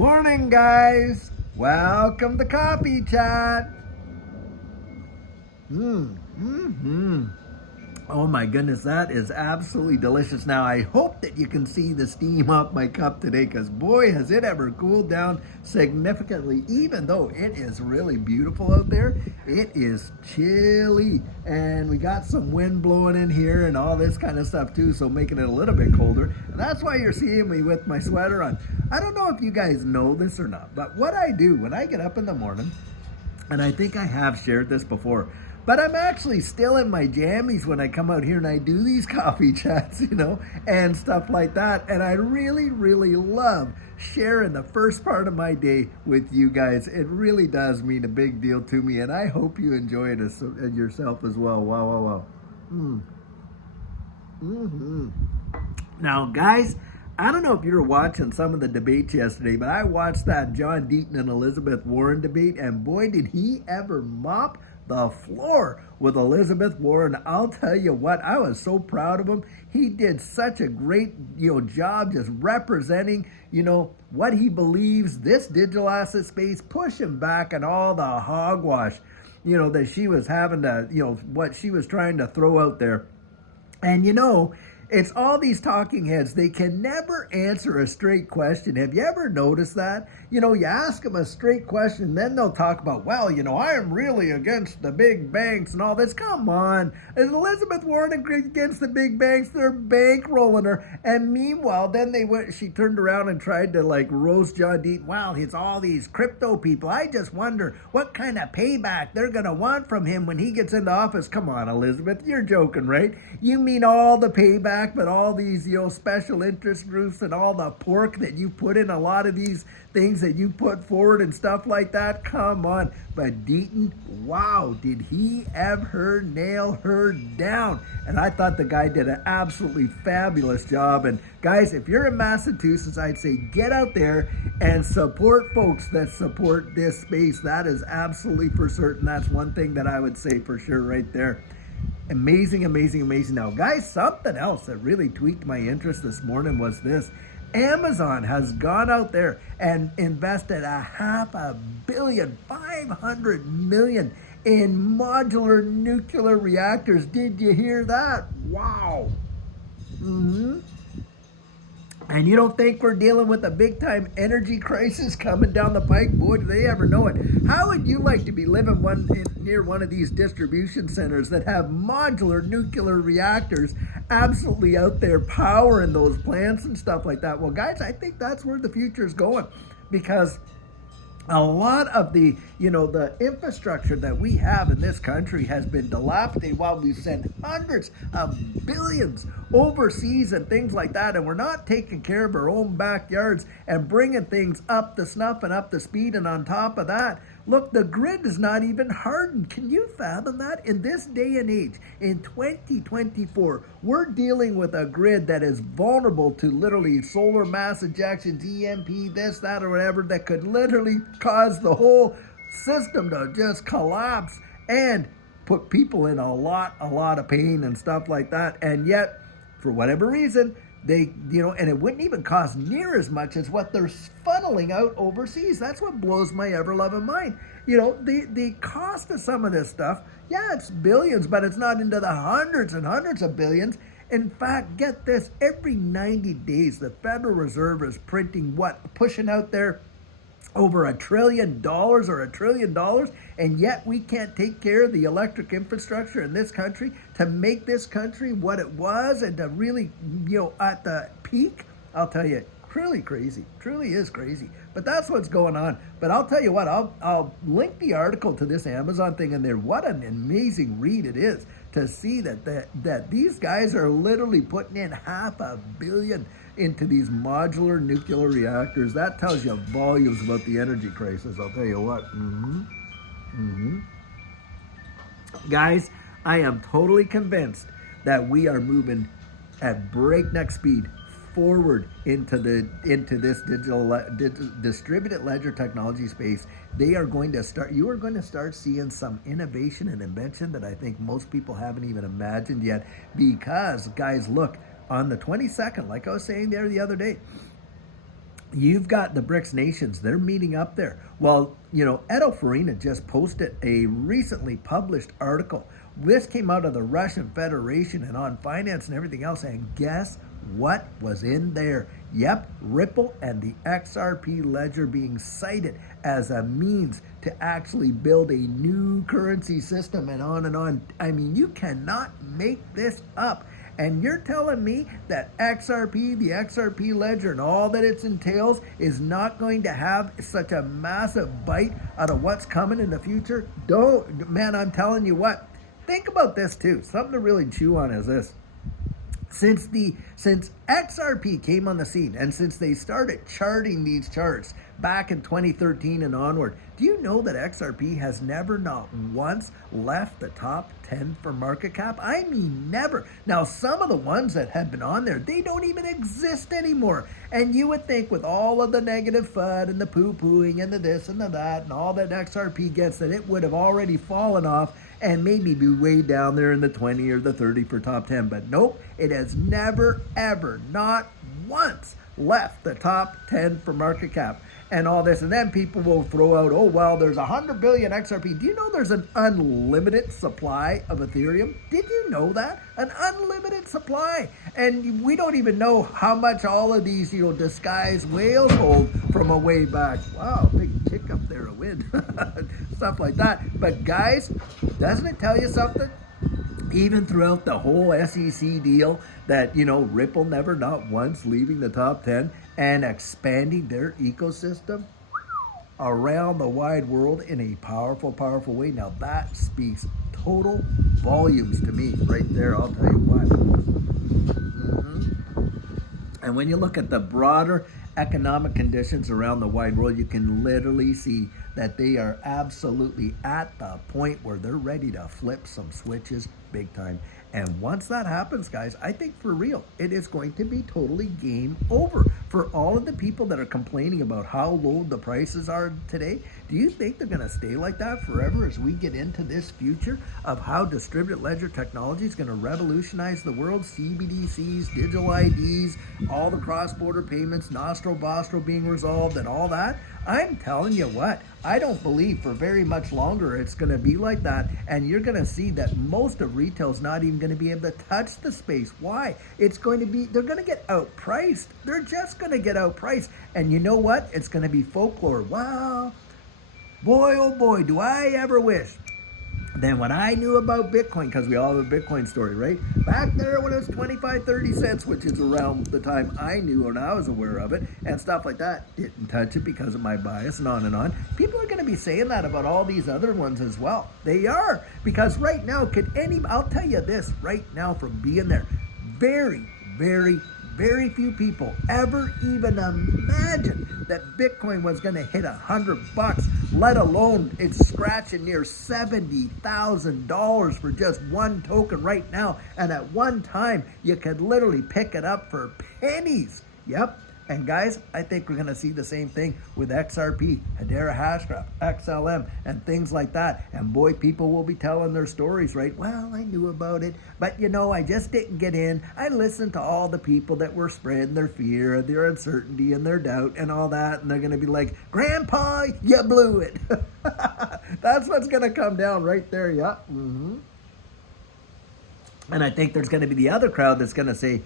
Morning, guys. Welcome to Coffee Chat. Mm. Oh my goodness, that is absolutely delicious. Now, I hope that you can see the steam off my cup today because boy, has it ever cooled down significantly. Even though it is really beautiful out there, it is chilly and we got some wind blowing in here and all this kind of stuff too, so making it a little bit colder. And that's why you're seeing me with my sweater on. I don't know if you guys know this or not, but what I do when I get up in the morning, and I think I have shared this before, but I'm actually still in my jammies when I come out here and I do these coffee chats, and stuff like that. And I really, really love sharing the first part of my day with you guys. It really does mean a big deal to me, and I hope you enjoy it yourself as well. Wow, wow, wow. Mm. Mm-hmm. Now, guys, I don't know if you were watching some of the debates yesterday, but I watched that John Deaton and Elizabeth Warren debate, and boy, did he ever mop the floor with Elizabeth Warren. I'll tell you what, I was so proud of him. He did such a great, job just representing, what he believes, this digital asset space, pushing back on all the hogwash, that she was having to, what she was trying to throw out there. And it's all these talking heads. They can never answer a straight question. Have you ever noticed that? You ask them a straight question, then they'll talk about, well, I am really against the big banks and all this. Come on. Is Elizabeth Warren against the big banks? They're bankrolling her. And meanwhile, then she turned around and tried to roast John Deaton. Well, it's all these crypto people. I just wonder what kind of payback they're going to want from him when he gets into office. Come on, Elizabeth, you're joking, right? You mean all the payback, but all these, special interest groups and all the pork that you put in a lot of these things that you put forward and stuff like that. Come on. But Deaton, wow, did he ever nail her down? And I thought the guy did an absolutely fabulous job. And guys, if you're in Massachusetts, I'd say get out there and support folks that support this space. That is absolutely for certain. That's one thing that I would say for sure right there. Amazing, amazing, amazing. Now, guys, something else that really tweaked my interest this morning was this. Amazon has gone out there and invested $500 million in modular nuclear reactors. Did you hear that? Wow. Mm-hmm. And you don't think we're dealing with a big time energy crisis coming down the pike? Boy, do they ever know it. How would you like to be living near one of these distribution centers that have modular nuclear reactors absolutely out there powering those plants and stuff like that? Well, guys, I think that's where the future is going, because a lot of the infrastructure that we have in this country has been dilapidated while we've sent hundreds of billions overseas and things like that, and we're not taking care of our own backyards and bringing things up to snuff and up to speed. And on top of that, look, the grid is not even hardened. Can you fathom that? In this day and age, in 2024, we're dealing with a grid that is vulnerable to literally solar mass ejections, EMP, this, that, or whatever, that could literally cause the whole system to just collapse and put people in a lot of pain and stuff like that. And yet, for whatever reason, they, and it wouldn't even cost near as much as what they're funneling out overseas. That's what blows my ever-loving mind. The cost of some of this stuff, yeah, it's billions, but it's not into the hundreds and hundreds of billions. In fact, get this, every 90 days, the Federal Reserve is printing pushing out there over $1 trillion or $1 trillion, and yet we can't take care of the electric infrastructure in this country to make this country what it was and to really, at the peak. I'll tell you, truly crazy, truly is crazy. But that's what's going on. But I'll tell you what, I'll link the article to this Amazon thing in there. What an amazing read it is to see that these guys are literally putting in $500 million into these modular nuclear reactors. That tells you volumes about the energy crisis, I'll tell you what. Guys, I am totally convinced that we are moving at breakneck speed forward into this distributed ledger technology space. You are going to start seeing some innovation and invention that I think most people haven't even imagined yet. Because, guys, look, on the 22nd, like I was saying there the other day, You've got the BRICS nations, they're meeting up there. Well, Edo Farina just posted a recently published article. This came out of the Russian Federation and on finance and everything else. And guess what was in there? Yep, Ripple and the XRP ledger being cited as a means to actually build a new currency system and on and on. I mean, you cannot make this up. And you're telling me that XRP, the XRP ledger, and all that it entails is not going to have such a massive bite out of what's coming in the future? Man, I'm telling you what. Think about this too. Something to really chew on is this. Since XRP came on the scene and since they started charting these charts back in 2013 and onward, do you know that XRP has never, not once, left the top 10 for market cap? I mean, never. Now, some of the ones that have been on there, they don't even exist anymore. And you would think with all of the negative FUD and the poo-pooing and the this and the that and all that XRP gets, that it would have already fallen off and maybe be way down there in the 20 or the 30 for top 10. But nope, it has never, ever, not once left the top 10 for market cap and all this. And then people will throw out, oh, well, there's 100 billion XRP. Do you know there's an unlimited supply of Ethereum? Did you know that? An unlimited supply. And we don't even know how much all of these, disguised whales hold from a way back. Wow, big kick up there, a win. Stuff like that. But guys, doesn't it tell you something? Even throughout the whole SEC deal that, Ripple never not once leaving the top 10 and expanding their ecosystem around the wide world in a powerful, powerful way. Now that speaks total volumes to me right there. I'll tell you what. And when you look at the broader economic conditions around the wide world, you can literally see that they are absolutely at the point where they're ready to flip some switches big time. And once that happens, guys, I think for real, it is going to be totally game over. For all of the people that are complaining about how low the prices are today, do you think they're going to stay like that forever as we get into this future of how distributed ledger technology is going to revolutionize the world? CBDCs, digital IDs, all the cross-border payments, Nostro-Bostro being resolved and all that? I'm telling you what, I don't believe for very much longer it's going to be like that. And you're going to see that most of retail's not even going to be able to touch the space. Why? They're going to get outpriced. They're just going to get outpriced. And you know what? It's going to be folklore. Wow. Boy, oh boy, do I ever wish. Then when I knew about Bitcoin, because we all have a Bitcoin story, right? Back there when it was 25, 30 cents, which is around the time I knew and I was aware of it, and stuff like that. Didn't touch it because of my bias and on and on. People are going to be saying that about all these other ones as well. They are. Because right now, I'll tell you this right now from being there, very, very, very few people ever even imagined that Bitcoin was going to hit $100, let alone it's scratching near $70,000 for just one token right now. And at one time, you could literally pick it up for pennies. Yep. And guys, I think we're going to see the same thing with XRP, Hedera Hashgraph, XLM, and things like that. And boy, people will be telling their stories, right? Well, I knew about it, but I just didn't get in. I listened to all the people that were spreading their fear, their uncertainty, and their doubt, and all that. And they're going to be like, Grandpa, you blew it. That's what's going to come down right there, yeah. And I think there's going to be the other crowd that's going to say,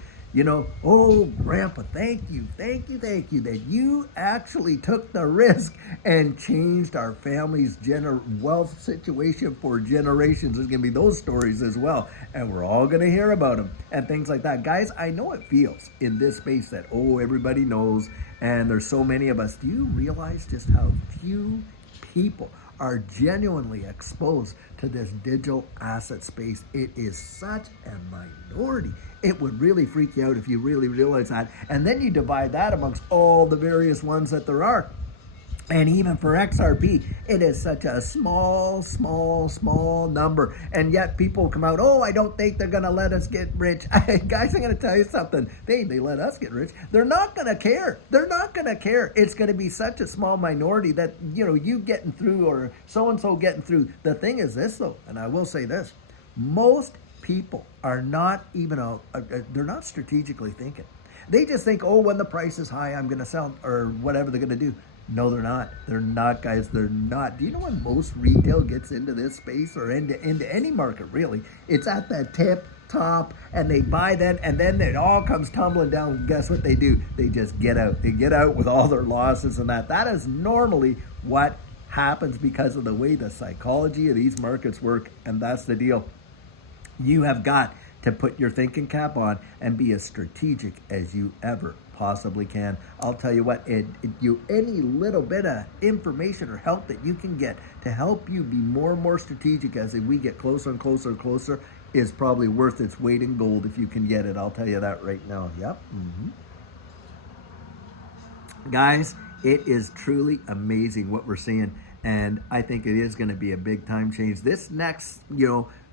oh, Grandpa, thank you that you actually took the risk and changed our family's wealth situation for generations. There's going to be those stories as well, and we're all going to hear about them and things like that. Guys, I know it feels in this space that, everybody knows, and there's so many of us. Do you realize just how few people are genuinely exposed to this digital asset space? It is such a minority. It would really freak you out if you really realize that. And then you divide that amongst all the various ones that there are. And even for XRP, it is such a small number. And yet people come out, I don't think they're going to let us get rich. Guys, I'm going to tell you something. They let us get rich. They're not going to care. They're not going to care. It's going to be such a small minority that, you getting through or so-and-so getting through. The thing is this, though, and I will say this. Most people are not even, they're not strategically thinking. They just think, oh, when the price is high, I'm going to sell, or whatever they're going to do. No, they're not. They're not, guys. They're not. Do you know when most retail gets into this space, or into any market, really? It's at that tip top, and they buy that, and then it all comes tumbling down. Guess what they do? They just get out. They get out with all their losses and that. That is normally what happens because of the way the psychology of these markets work, and that's the deal. You have got to put your thinking cap on and be as strategic as you ever possibly can. I'll tell you what, you any little bit of information or help that you can get to help you be more and more strategic as we get closer and closer and closer is probably worth its weight in gold if you can get it. I'll tell you that right now. Yep. Guys, it is truly amazing what we're seeing, and I think it is going to be a big time change. This next,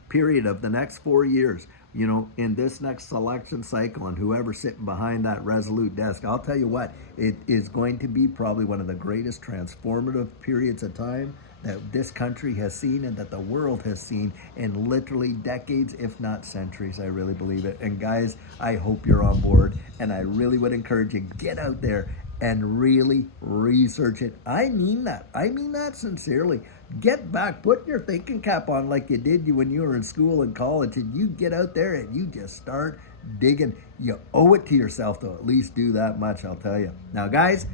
period of the next 4 years, in this next selection cycle, and whoever's sitting behind that Resolute desk, I'll tell you what, it is going to be probably one of the greatest transformative periods of time that this country has seen and that the world has seen in literally decades, if not centuries. I really believe it. And guys, I hope you're on board, and I really would encourage you, get out there and really research it. I mean that. I mean that sincerely. Get back, put your thinking cap on like you did when you were in school and college, and you get out there and you just start digging. You owe it to yourself to at least do that much, I'll tell you. Now, guys,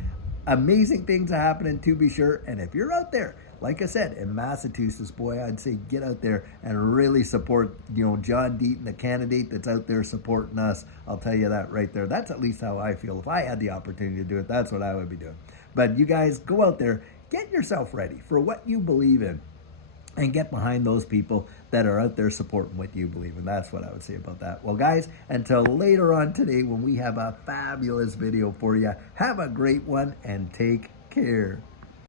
amazing things are happening, to be sure. And if you're out there, like I said, in Massachusetts, boy, I'd say get out there and really support, John Deaton, the candidate that's out there supporting us. I'll tell you that right there. That's at least how I feel. If I had the opportunity to do it, that's what I would be doing. But you guys, go out there, get yourself ready for what you believe in, and get behind those people that are out there supporting what you believe in. That's what I would say about that. Well, guys, until later on today when we have a fabulous video for you, have a great one and take care.